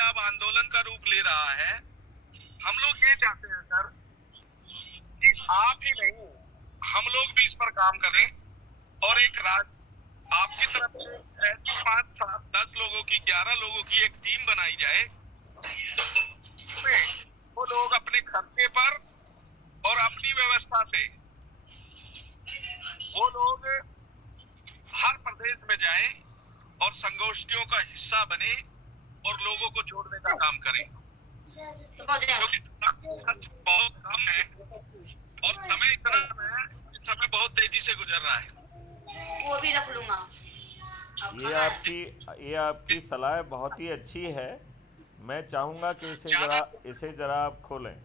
अब आंदोलन का रूप ले रहा है। हम लोग ये चाहते हैं सर कि आप ही नहीं, हम लोग भी इस पर काम करें और एक आपकी तरफ से ऐसी 5, 7, 10 लोगों की, 11 लोगों की एक टीम बनाई जाए। वो लोग अपने खर्चे पर और अपनी व्यवस्था से वो लोग हर प्रदेश में जाएं और संगोष्ठियों का हिस्सा बने और लोगों को जोड़ने का काम करें, क्योंकि बहुत कम है और समय इतना है, समय बहुत तेजी से गुजर रहा है। वो भी रख लूंगा। ये आपकी सलाह बहुत ही अच्छी है। मैं चाहूँगा कि ज्यादा इसे ज़रा आप खोलें। है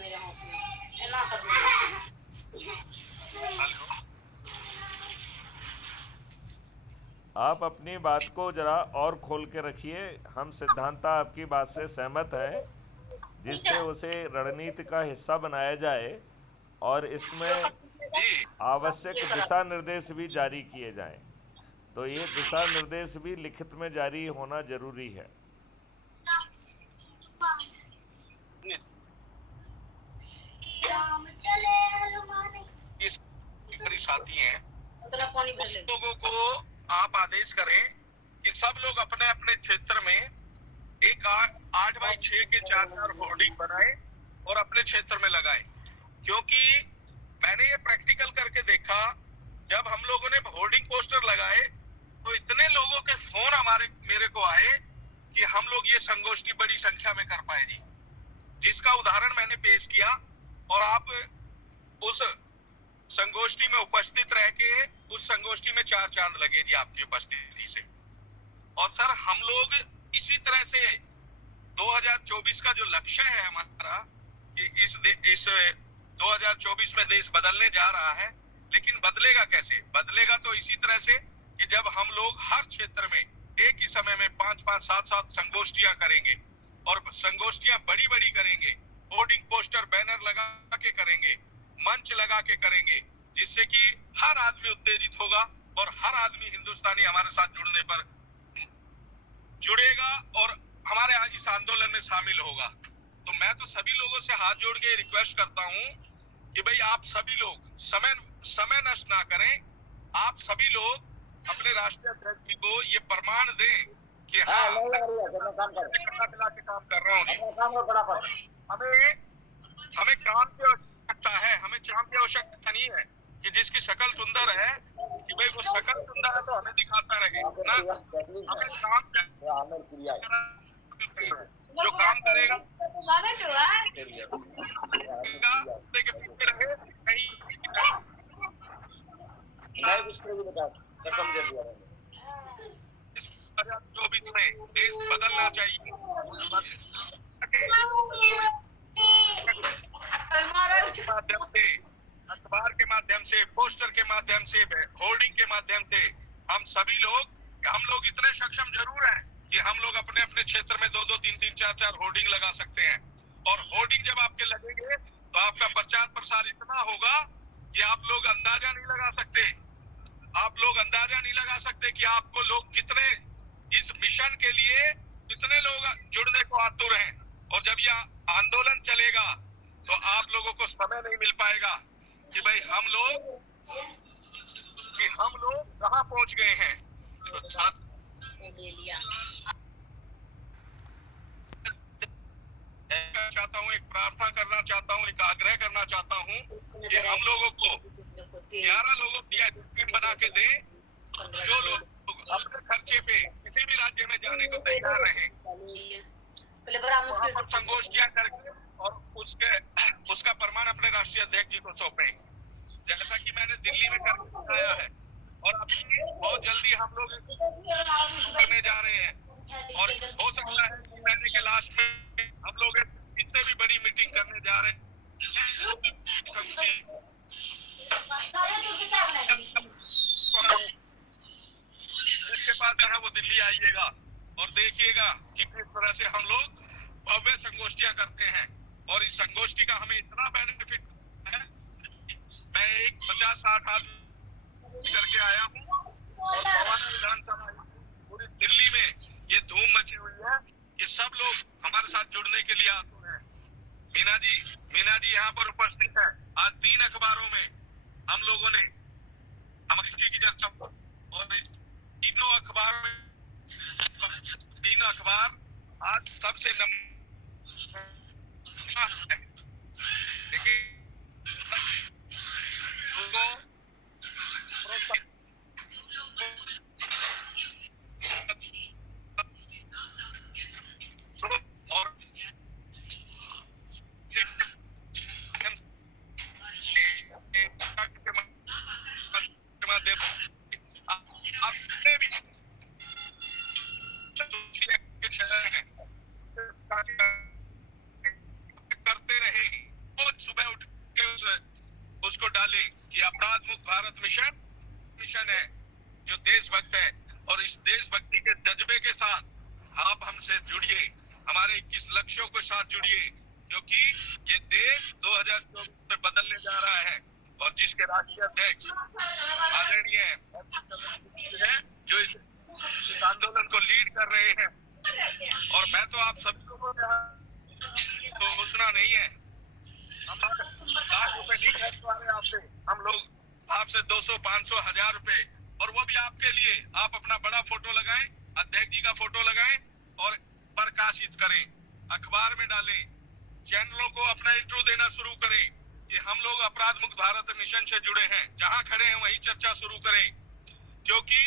मेरे हाथ में, ना कर लूंगा। हेलो, आप अपनी बात को ज़रा और खोल के रखिए। हम सिद्धांता आपकी बात से सहमत हैं, जिससे उसे रणनीति का हिस्सा बनाया जाए और इसमें जी आवश्यक दिशा निर्देश भी जारी किए जाएं। तो ये दिशा निर्देश भी लिखित में जारी होना जरूरी है। इस साथी हैं, उतना पानी भर ले। लोगों को आप आदेश करें कि सब लोग अपने अपने क्षेत्र में एक 8x6 के 4-4 होर्डिंग बनाएं और अपने क्षेत्र में लगाएं, क्योंकि मैंने ये प्रैक्टिकल करके देखा। जब हम लोगों ने होर्डिंग पोस्टर लगाए तो इतने लोगों के फोन मेरे को आए कि हम लोग ये संगोष्ठी बड़ी संख्या में कर पाए जी, जिसका उदाहरण मैंने पेश किया। और आप उस संगोष्ठी में उपस्थित रह के उस संगोष्ठी में 4 चांद लगे जी आपकी उपस्थिति से। और सर हम लोग इसी तरह से 2024 का जो लक्ष्य है हमारा कि इस 2024 में देश बदलने जा रहा है, लेकिन बदलेगा कैसे? बदलेगा तो इसी तरह से कि जब हम लोग हर क्षेत्र में एक ही समय में 5-5, 7-7 संगोष्ठियां करेंगे और संगोष्ठियां बड़ी बड़ी करेंगे, होर्डिंग पोस्टर बैनर लगा के करेंगे, मंच लगा के करेंगे, जिससे कि हर आदमी उत्तेजित होगा और हर आदमी हिंदुस्तानी हमारे साथ जुड़ने पर जुड़ेगा और हमारे आज इस आंदोलन में शामिल होगा। तो मैं तो सभी लोगों से हाथ जोड़ के रिक्वेस्ट करता हूं कि भाई आप सभी लोग समय नष्ट ना करें। आप सभी लोग अपने राष्ट्रीय अध्यक्ष जी को ये प्रमाण दें कि हाँ मिला के काम कर रहा हूँ। हमें काम की आवश्यकता है, हमें चाम की आवश्यकता नहीं है कि जिसकी शक्ल सुंदर है कि भाई वो शक्ल सुंदर है तो हमें दिखाता रहे ना। हमें काम जो काम करेगा जो भी में देश बदलना चाहिए। माध्यम से, अखबार के माध्यम से, पोस्टर के माध्यम से, होर्डिंग के माध्यम से हम लोग इतने सक्षम जरूर हैं कि हम लोग अपने अपने क्षेत्र में 2-2, 3-3, 4-4 होर्डिंग लगा सकते हैं। और होर्डिंग जब आपके लगेंगे तो आपका प्रचार प्रसार इतना होगा कि आप लोग अंदाजा नहीं लगा सकते। आप लोग अंदाजा नहीं लगा सकते कि आपको लोग कितने इस मिशन के लिए कितने लोग जुड़ने को आतुर हैं। और जब यह आंदोलन चलेगा तो आप लोगों को समय नहीं मिल पाएगा कि भाई हम लोग कहाँ पहुंच गए हैं। तो चाहता हूँ, एक प्रार्थना करना चाहता हूँ, एक आग्रह करना चाहता हूँ कि हम लोगों को 11 लोगों की टीम बना के दें, जो लोग अपने खर्चे पे किसी भी राज्य में जाने को तैयार रहे, संगोष्ठियां करके और उसका प्रमाण अपने राष्ट्रीय अध्यक्ष जी को सौंपे, जैसा कि मैंने दिल्ली में करके दिखाया है। और अभी बहुत जल्दी हम लोग करने जा रहे हैं और हो सकता है कि महीने के लास्ट में हम लोग इससे भी बड़ी मीटिंग करने जा रहे हैं। इसके बाद जो है वो दिल्ली आइएगा और देखिएगा कि किस तरह से हम लोग भव्य संगोष्ठियां करते हैं। और इस संगोष्ठी का हमें इतना बेनिफिट है, मैं एक 50-60 आदमी करके आया हूँ और विधानसभा पूरी दिल्ली में ये धूम मची हुई है मीना जी यहाँ पर उपस्थित है। आज 3 अखबारों में हम लोगों ने अमृष्टि की चर्चा और इस तीनों अखबार में 3 अखबार आज सबसे देखिए उनको और आपने भी करते रहे रोज सुबह उठ के उसको डाले कि अपराध मुक्त भारत मिशन है जो देशभक्त है। और इस देशभक्ति के जज्बे के साथ आप हमसे जुड़िए, हमारे 21 लक्ष्यों के साथ जुड़िए, क्योंकि ये देश 2024 में बदलने जा रहा है। और जिसके राष्ट्रीय अध्यक्ष आदरणीय है जो इस आंदोलन को लीड कर रहे हैं। और मैं तो आप सभी लोगों ने सोचना नहीं है, हम लाख रुपए नहीं खर्च पा रहे आपसे, हम लोग आपसे 200, 500, 1000 रुपए, और वो भी आपके लिए। आप अपना बड़ा फोटो लगाएं, अध्यक्ष जी का फोटो लगाएं और प्रकाशित करें, अखबार में डालें, चैनलों को अपना इंट्रो देना शुरू करें कि हम लोग अपराध मुक्त भारत मिशन से जुड़े हैं। जहां खड़े हैं वहीं चर्चा शुरू करें, क्योंकि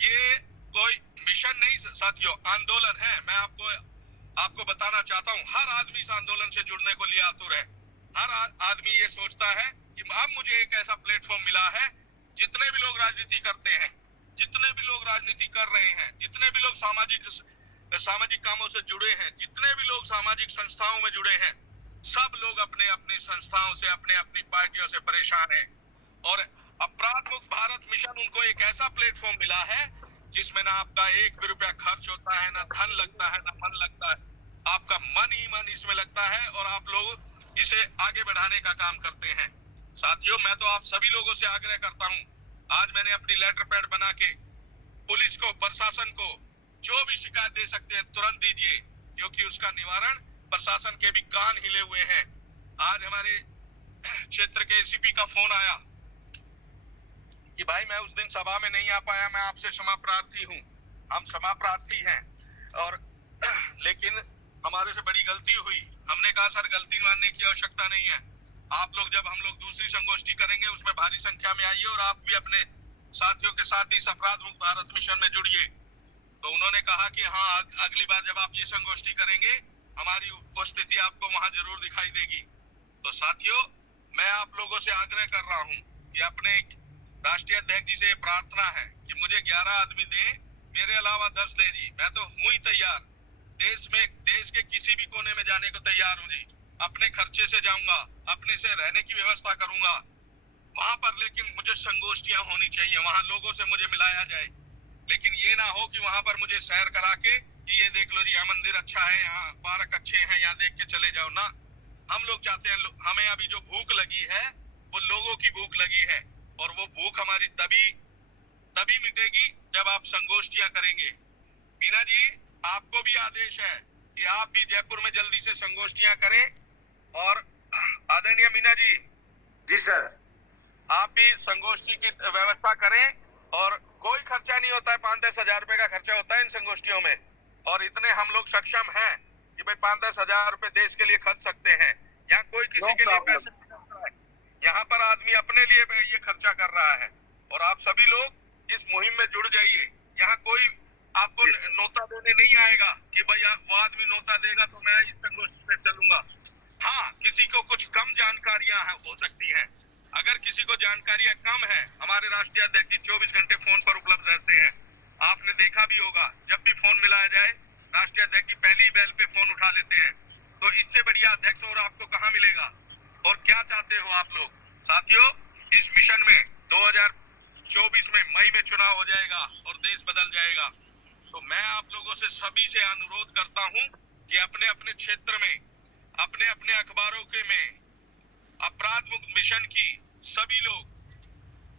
ये कोई मिशन नहीं साथियों, आंदोलन है। मैं आपको बताना चाहता हूँ, हर आदमी इस आंदोलन से जुड़ने को लिए आतुर है। हर आदमी ये सोचता है कि अब मुझे एक ऐसा प्लेटफॉर्म मिला है, जितने भी लोग राजनीति करते हैं, जितने भी लोग राजनीति कर रहे हैं, जितने भी लोग सामाजिक कामों से जुड़े हैं, जितने भी लोग सामाजिक संस्थाओं में जुड़े हैं, सब लोग अपने अपने संस्थाओं से, अपने अपनी पार्टियों से परेशान हैं। और अपराध मुक्त भारत मिशन उनको एक ऐसा प्लेटफॉर्म मिला है जिसमें ना आपका 1 भी रुपया खर्च होता है, ना धन लगता है, ना मन लगता है, आपका मन ही मन इसमें लगता है और आप लोग इसे आगे बढ़ाने का काम करते हैं। साथियों, मैं तो आप सभी लोगों से आग्रह करता हूं, आज मैंने अपनी लेटर पैड बना के पुलिस को, प्रशासन को जो भी शिकायत दे सकते हैं तुरंत दीजिए, क्योंकि उसका निवारण प्रशासन के भी कान हिले हुए हैं। आज हमारे क्षेत्र के एसीपी का फोन आया कि भाई मैं उस दिन सभा में नहीं आ पाया, मैं आपसे क्षमा प्रार्थी हूँ। हम क्षमा प्रार्थी हैं, और लेकिन हमारे से बड़ी गलती हुई। हमने कहा सर गलती मानने की आवश्यकता नहीं है, आप लोग जब हम लोग दूसरी संगोष्ठी करेंगे उसमें भारी संख्या में आइए और आप भी अपने साथियों के साथ इस अपराध मुक्त भारत मिशन में जुड़िए। तो उन्होंने कहा कि हाँ, अगली बार जब आप ये संगोष्ठी करेंगे हमारी उपस्थिति आपको वहां जरूर दिखाई देगी। तो साथियों, मैं आप लोगों से आग्रह कर रहा हूँ कि अपने राष्ट्रीय अध्यक्ष जी से प्रार्थना है कि मुझे 11 आदमी दें, मेरे अलावा 10 दे जी, मैं तो हूँ ही तैयार। देश के किसी भी कोने में जाने को तैयार हूँ जी, अपने खर्चे से जाऊंगा, अपने से रहने की व्यवस्था करूंगा वहां पर। लेकिन मुझे संगोष्ठियां होनी चाहिए, वहां लोगों से मुझे मिलाया जाए। लेकिन ये ना हो कि वहां पर मुझे सैर करा के कि ये देख लो जी, यहाँ मंदिर अच्छा है, यहाँ पार्क अच्छे हैं, यहाँ देख के चले जाओ ना। हम लोग चाहते हैं, हमें अभी जो भूख लगी है वो लोगों की भूख लगी है, और वो भूख हमारी तभी मिटेगी जब आप संगोष्ठियां करेंगे। मीना जी, आपको भी आदेश है कि आप भी जयपुर में जल्दी से संगोष्ठियां करें। और आदरणीय मीना जी, सर, आप भी संगोष्ठी की व्यवस्था करें, और कोई खर्चा नहीं होता है, 5-10 हजार रुपए का खर्चा होता है इन संगोष्ठियों में। और इतने हम लोग सक्षम हैं कि भाई 5-10 हजार रुपए देश के लिए खर्च सकते हैं। यहाँ कोई किसी के लिए पैसे नहीं खर्च रहा है, यहाँ पर आदमी अपने लिए ये खर्चा कर रहा है। और आप सभी लोग इस मुहिम में जुड़ जाइए। यहाँ कोई आपको नोता देने नहीं आएगा कि भाई वो आदमी नोता देगा तो मैं इस संगोष्ठी में चलूंगा। हाँ, किसी को कुछ कम जानकारियां हो सकती हैं। अगर किसी को जानकारियां कम है, हमारे राष्ट्रीय अध्यक्ष जी 24 घंटे फोन पर उपलब्ध रहते हैं। आपने देखा भी होगा, जब भी फोन मिलाया जाए राष्ट्रीय अध्यक्ष जी पहली बेल पे फोन उठा लेते हैं। तो इससे बढ़िया अध्यक्ष और आपको कहाँ मिलेगा। और क्या चाहते हो आप लोग। साथियों, इस मिशन में 2024 में मई में चुनाव हो जाएगा और देश बदल जाएगा। तो मैं आप लोगों से सभी से अनुरोध करता हूं कि अपने अपने क्षेत्र में, अपने अपने अखबारों के में अपराध मुक्त मिशन की सभी लोग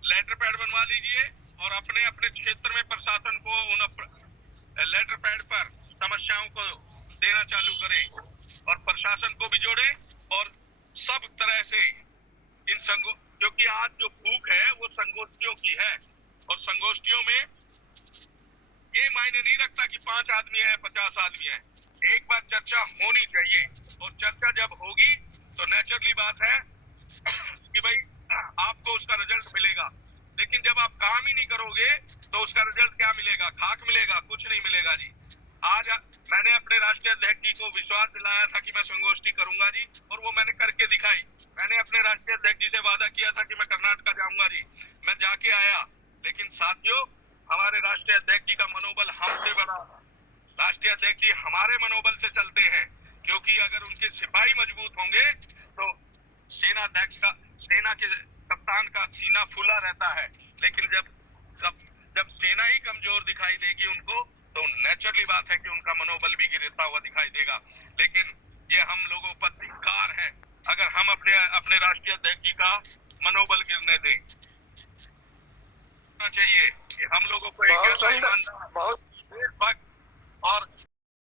लेटर पैड बनवा लीजिए और अपने अपने क्षेत्र में प्रशासन को उन लेटर पैड पर समस्याओं को देना चालू करें, और प्रशासन को भी जोड़ें और सब तरह से क्योंकि आज जो भूख है वो संगोष्ठियों की है, और संगोष्ठियों में ये मायने नहीं रखता कि 5 आदमी है 50 आदमी है, एक बार चर्चा होनी चाहिए, और चर्चा जब होगी तो नेचुरली बात है कि भाई आपको उसका रिजल्ट मिलेगा। लेकिन जब आप काम ही नहीं करोगे तो उसका रिजल्ट क्या मिलेगा? खाक मिलेगा, कुछ नहीं मिलेगा जी। आज मैंने अपने राष्ट्रीय अध्यक्ष जी को विश्वास दिलाया था कि मैं संगोष्ठी करूंगा जी, और वो मैंने करके दिखाई। मैंने अपने राष्ट्रीय अध्यक्ष जी से वादा किया था कि मैं कर्नाटक जाऊंगा जी, मैं जाके आया। लेकिन साथियों, हमारे राष्ट्रीय अध्यक्ष जी का मनोबल हमसे बड़ा, राष्ट्रीय अध्यक्ष जी हमारे मनोबल से चलते हैं, क्योंकि अगर उनके सिपाही मजबूत होंगे तो सेना के कप्तान का सीना फूला रहता है। लेकिन जब सेना ही कमजोर दिखाई देगी उनको, तो नेचुरली बात है कि उनका मनोबल भी गिरता हुआ दिखाई देगा। लेकिन ये हम लोगों पर धिक्कार है अगर हम अपने राष्ट्रीय अध्यक्ष जी का मनोबल गिरने दें। चाहिए